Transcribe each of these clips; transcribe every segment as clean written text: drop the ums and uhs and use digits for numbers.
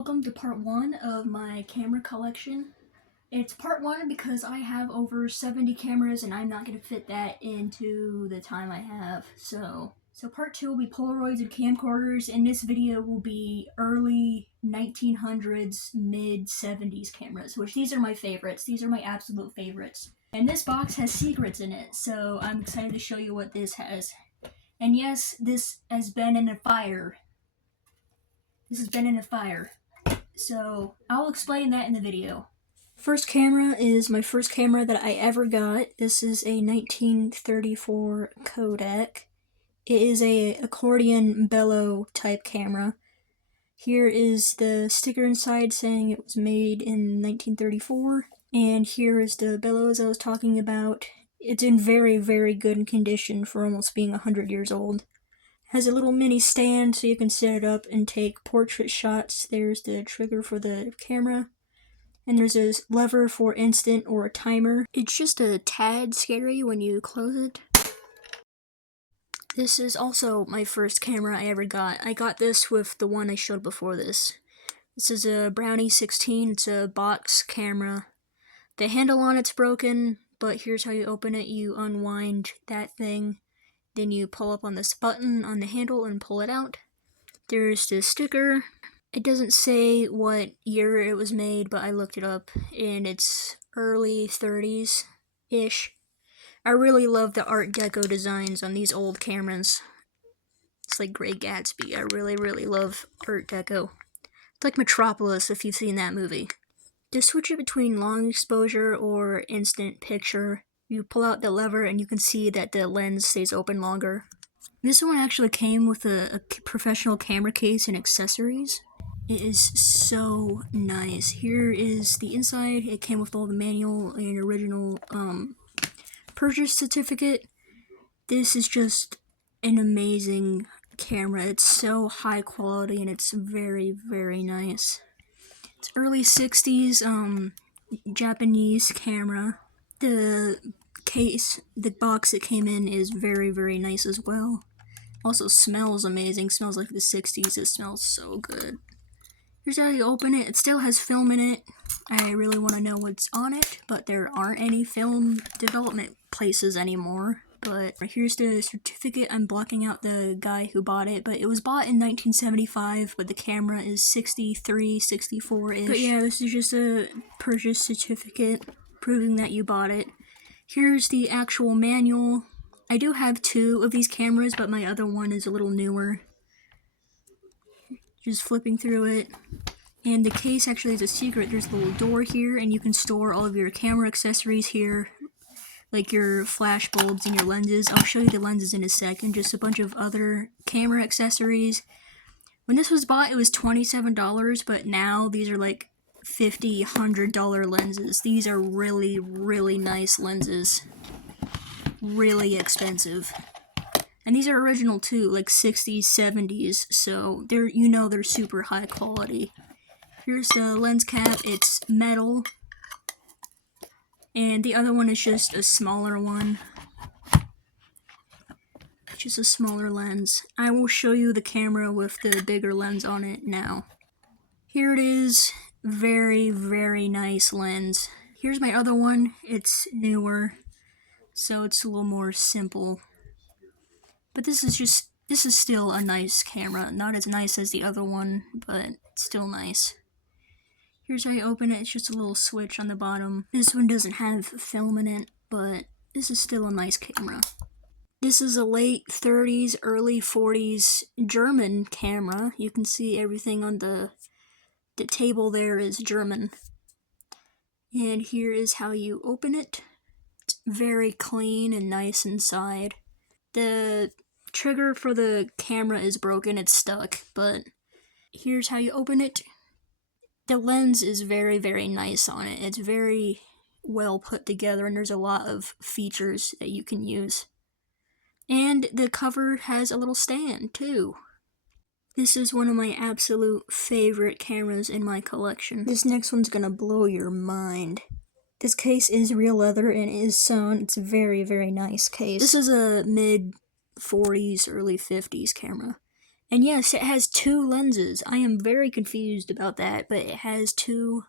Welcome to part 1 of my camera collection. It's part 1 because I have over 70 cameras and I'm not going to fit that into the time I have. So part 2 will be Polaroids and camcorders, and this video will be early 1900s, mid 70s cameras, which these are my favorites. These are my absolute favorites. And this box has secrets in it, so I'm excited to show you what this has. And yes, this has been in a fire. So I'll explain that in the video. First camera is my first camera that I ever got. This is a 1934 codec. It is a accordion bellow type camera. Here is the sticker inside saying it was made in 1934. And here is the bellows I was talking about. It's in very, very good condition for almost being 100 years old. Has a little mini stand so you can set it up and take portrait shots. There's the trigger for the camera. And there's a lever for instant or a timer. It's just a tad scary when you close it. This is also my first camera I ever got. I got this with the one I showed before this. This is a Brownie 16. It's a box camera. The handle on it's broken, but here's how you open it. You unwind that thing. Then you pull up on this button on the handle and pull it out. There's the sticker. It doesn't say what year it was made, but I looked it up, and it's early 30s-ish. I really love the Art Deco designs on these old cameras. It's like Great Gatsby. I really, really love Art Deco. It's like Metropolis, if you've seen that movie. To switch it between long exposure or instant picture, you pull out the lever and you can see that the lens stays open longer. This one actually came with a professional camera case and accessories. It is so nice. Here is the inside. It came with all the manual and original purchase certificate. This is just an amazing camera. It's so high quality and it's very, very nice. It's early 60s Japanese camera. The case, the box it came in is very, very nice as well. Also smells amazing. Smells like the 60s. It smells so good. Here's how you open it. It still has film in it. I really want to know what's on it, but there aren't any film development places anymore. But here's the certificate. I'm blocking out the guy who bought it, but it was bought in 1975, but the camera is 63, 64-ish. But yeah, this is just a purchase certificate proving that you bought it. Here's the actual manual. I do have 2 of these cameras, but my other one is a little newer. Just flipping through it. And the case actually is a secret. There's a little door here, and you can store all of your camera accessories here, like your flash bulbs and your lenses. I'll show you the lenses in a second. Just a bunch of other camera accessories. When this was bought, it was $27, but now these are like $50, $100 lenses. These are really, really nice lenses. Really expensive. And these are original too, like 60s, 70s, so they're super high quality. Here's the lens cap. It's metal. And the other one is just a smaller one. Just a smaller lens. I will show you the camera with the bigger lens on it now. Here it is. Very, very nice lens. Here's my other one. It's newer, so it's a little more simple. But this is still a nice camera. Not as nice as the other one, but still nice. Here's how you open it. It's just a little switch on the bottom. This one doesn't have film in it, but this is still a nice camera. This is a late 30s, early 40s German camera. You can see everything on the table there is German. And here is how you open it. It's very clean and nice inside. The trigger for the camera is broken, it's stuck, but here's how you open it. The lens is very, very nice on it. It's very well put together, and there's a lot of features that you can use. And the cover has a little stand, too. This is one of my absolute favorite cameras in my collection. This next one's gonna blow your mind. This case is real leather and it is sewn. It's a very, very nice case. This is a mid-40s, early 50s camera. And yes, it has 2 lenses. I am very confused about that, but it has 2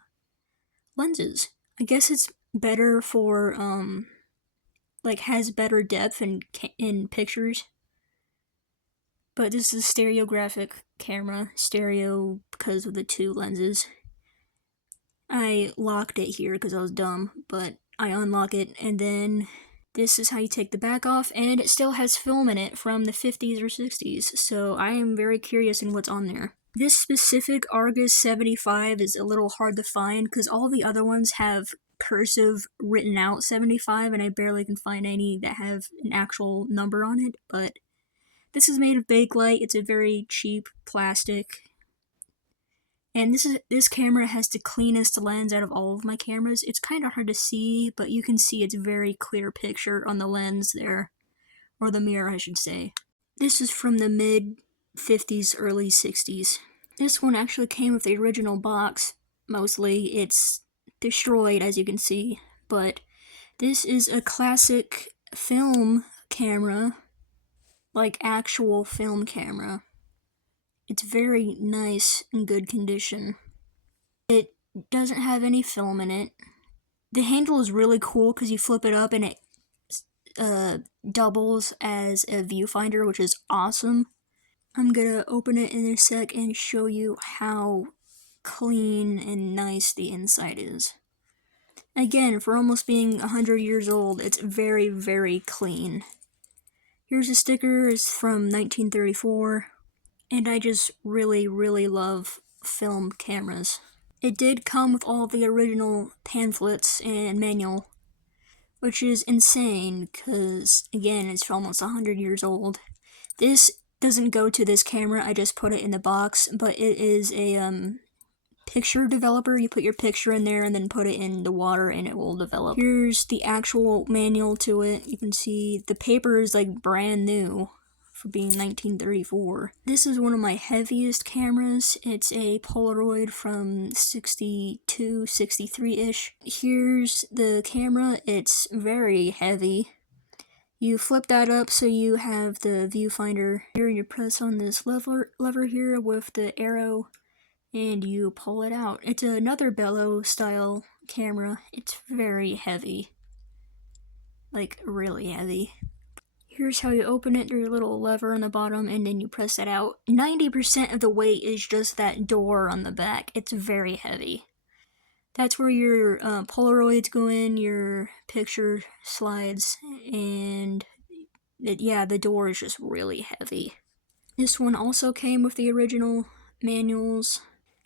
lenses. I guess it's better for, like, has better depth in pictures. But this is a stereographic camera, stereo because of the 2 lenses. I locked it here because I was dumb, but I unlock it, and then this is how you take the back off, and it still has film in it from the 50s or 60s, so I am very curious in what's on there. This specific Argus 75 is a little hard to find because all the other ones have cursive written out 75, and I barely can find any that have an actual number on it, but this is made of Bakelite. It's a very cheap plastic. And this camera has the cleanest lens out of all of my cameras. It's kind of hard to see, but you can see it's a very clear picture on the lens there. Or the mirror, I should say. This is from the mid-50s, early 60s. This one actually came with the original box, mostly. It's destroyed, as you can see. But this is a classic film camera. Like actual film camera. It's very nice and good condition. It doesn't have any film in it. The handle is really cool because you flip it up and it doubles as a viewfinder, which is awesome. I'm gonna open it in a sec and show you how clean and nice the inside is. Again, for almost being 100 years old, it's very, very clean. Here's a sticker. It's from 1934. And I just really, really love film cameras. It did come with all the original pamphlets and manual, which is insane, because, again, it's almost 100 years old. This doesn't go to this camera, I just put it in the box, but it is a, picture developer. You put your picture in there and then put it in the water and it will develop. Here's the actual manual to it. You can see the paper is, like, brand new. For being 1934. This is one of my heaviest cameras. It's a Polaroid from 62, 63-ish. Here's the camera. It's very heavy. You flip that up so you have the viewfinder. Here you press on this lever here with the arrow and you pull it out. It's another bellow style camera. It's very heavy. Like, really heavy. Here's how you open it. There's a little lever on the bottom, and then you press that out. 90% of the weight is just that door on the back. It's very heavy. That's where your Polaroids go in, your picture slides, and the door is just really heavy. This one also came with the original manuals.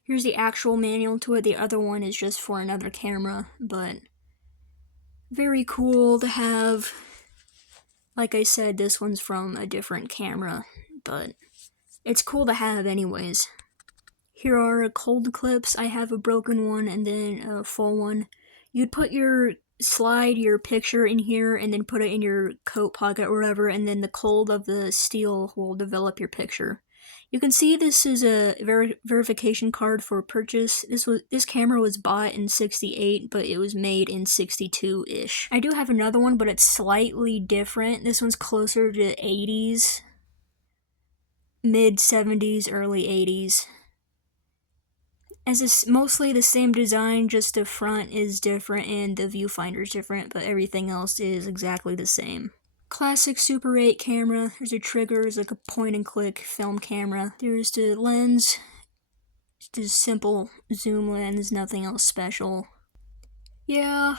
Here's the actual manual to it. The other one is just for another camera, but very cool to have. Like I said, this one's from a different camera, but it's cool to have anyways. Here are cold clips. I have a broken one and then a full one. You'd put slide your picture in here and then put it in your coat pocket or whatever, and then the cold of the steel will develop your picture. You can see this is a verification card for purchase. This camera was bought in 68, but it was made in 62-ish. I do have another one, but it's slightly different. This one's closer to 80s, mid-70s, early 80s. As it's mostly the same design, just the front is different and the viewfinder is different, but everything else is exactly the same. Classic Super 8 camera. There's a trigger, there's like a point and click film camera. There's the lens, just simple zoom lens, nothing else special. Yeah,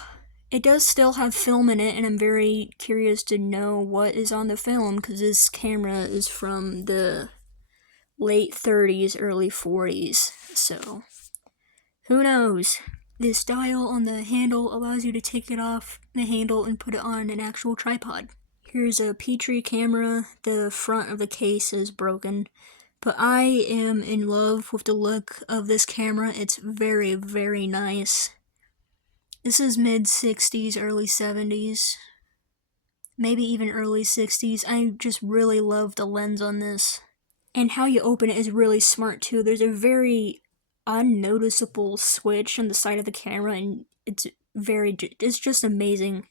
it does still have film in it, and I'm very curious to know what is on the film, because this camera is from the late 30s, early 40s, so who knows? This dial on the handle allows you to take it off the handle and put it on an actual tripod. Here's a Petri camera. The front of the case is broken, but I am in love with the look of this camera. It's very, very nice. This is mid-60s, early 70s, maybe even early 60s. I just really love the lens on this. And how you open it is really smart too. There's a very unnoticeable switch on the side of the camera, and it's just amazing.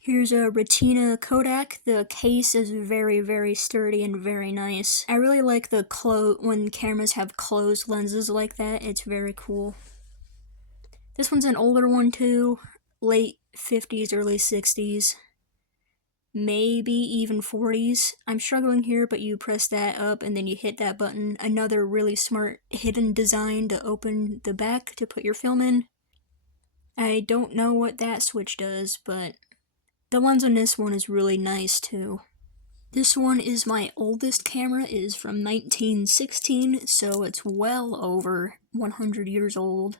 Here's a Retina Kodak. The case is very, very sturdy and very nice. I really like the when cameras have closed lenses like that. It's very cool. This one's an older one too, late 50s, early 60s, maybe even 40s. I'm struggling here, but you press that up and then you hit that button. Another really smart hidden design to open the back to put your film in. I don't know what that switch does, but the lens on this one is really nice too. This one is my oldest camera. It is from 1916, so it's well over 100 years old.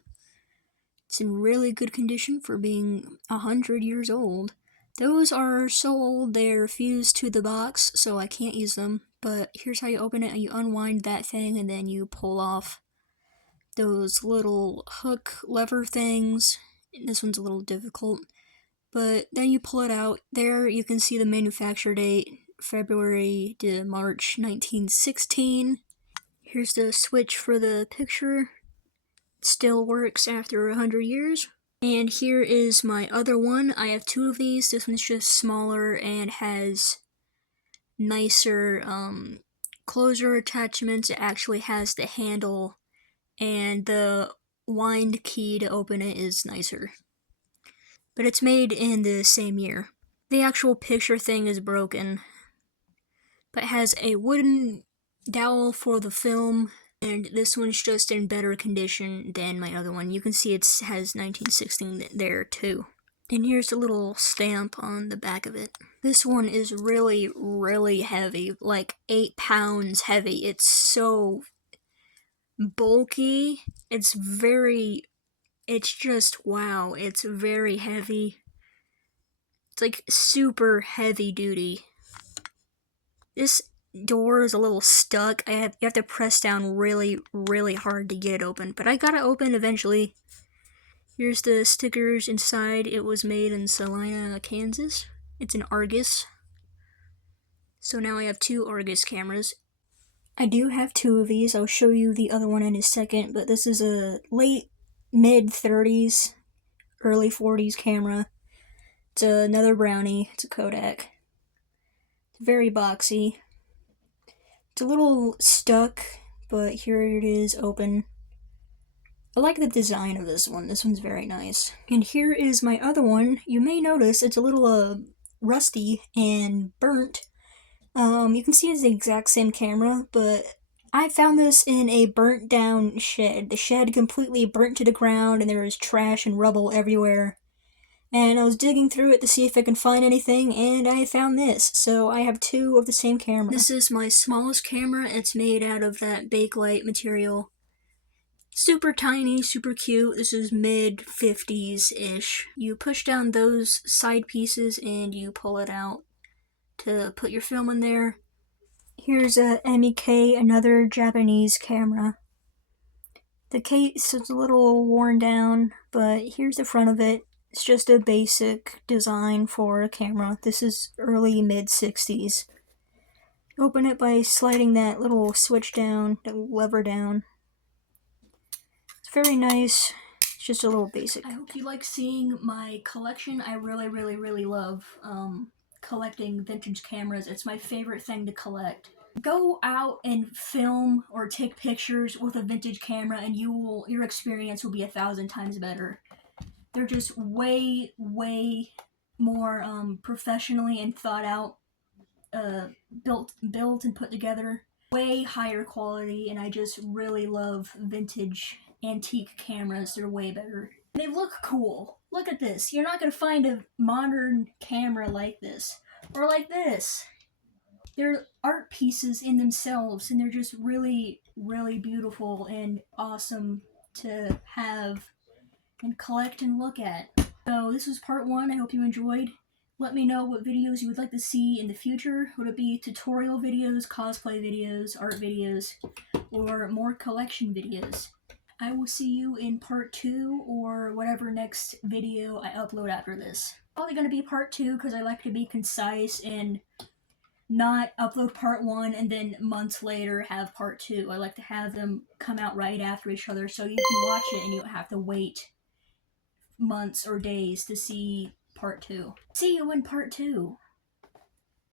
It's in really good condition for being 100 years old. Those are so old they're fused to the box, so I can't use them. But here's how you open it. You unwind that thing and then you pull off those little hook lever things. This one's a little difficult. But then you pull it out. There you can see the manufacture date, February to March 1916. Here's the switch for the picture. Still works after 100 years. And here is my other one. I have two of these. This one's just smaller and has nicer closure attachments. It actually has the handle, and the wind key to open it is nicer. But it's made in the same year. The actual picture thing is broken, but has a wooden dowel for the film. And this one's just in better condition than my other one. You can see it has 1916 there too. And here's a little stamp on the back of it. This one is really, really heavy, like 8 pounds heavy. It's so bulky. It's just, wow, it's very heavy. It's like super heavy duty. This door is a little stuck. You have to press down really, really hard to get it open, but I got it open eventually. Here's the stickers inside. It was made in Salina, Kansas. It's an Argus. So now I have 2 Argus cameras. I do have 2 of these. I'll show you the other one in a second, but this is a late mid-30s, early 40s camera. It's another brownie. It's a Kodak. It's very boxy. It's a little stuck, but here it is open. I like the design of this one. This one's very nice. And here is my other one. You may notice it's a little rusty and burnt. You can see it's the exact same camera, but I found this in a burnt down shed. The shed completely burnt to the ground and there was trash and rubble everywhere. And I was digging through it to see if I can find anything, and I found this. So I have 2 of the same camera. This is my smallest camera. It's made out of that Bakelite material. Super tiny, super cute. This is mid-50s-ish. You push down those side pieces and you pull it out to put your film in there. Here's a MEK, another Japanese camera. The case is a little worn down, but here's the front of it. It's just a basic design for a camera. This is early mid-60s. Open it by sliding that little switch down, the lever down. It's very nice. It's just a little basic. I hope you like seeing my collection. I really, really, really love collecting vintage cameras. It's my favorite thing to collect. Go out and film or take pictures with a vintage camera and your experience will be 1,000 times better. They're just way, way more professionally and thought out, built and put together. Way higher quality, and I just really love vintage antique cameras. They're way better. They look cool. Look at this. You're not going to find a modern camera like this. Or like this. They're art pieces in themselves, and they're just really, really beautiful and awesome to have and collect and look at. So this was part 1. I hope you enjoyed. Let me know what videos you would like to see in the future. Would it be tutorial videos, cosplay videos, art videos, or more collection videos? I will see you in part 2 or whatever next video I upload after this. Probably going to be part 2 because I like to be concise and not upload part 1 and then months later have part 2. I like to have them come out right after each other so you can watch it and you don't have to wait months or days to see part 2. See you in part 2.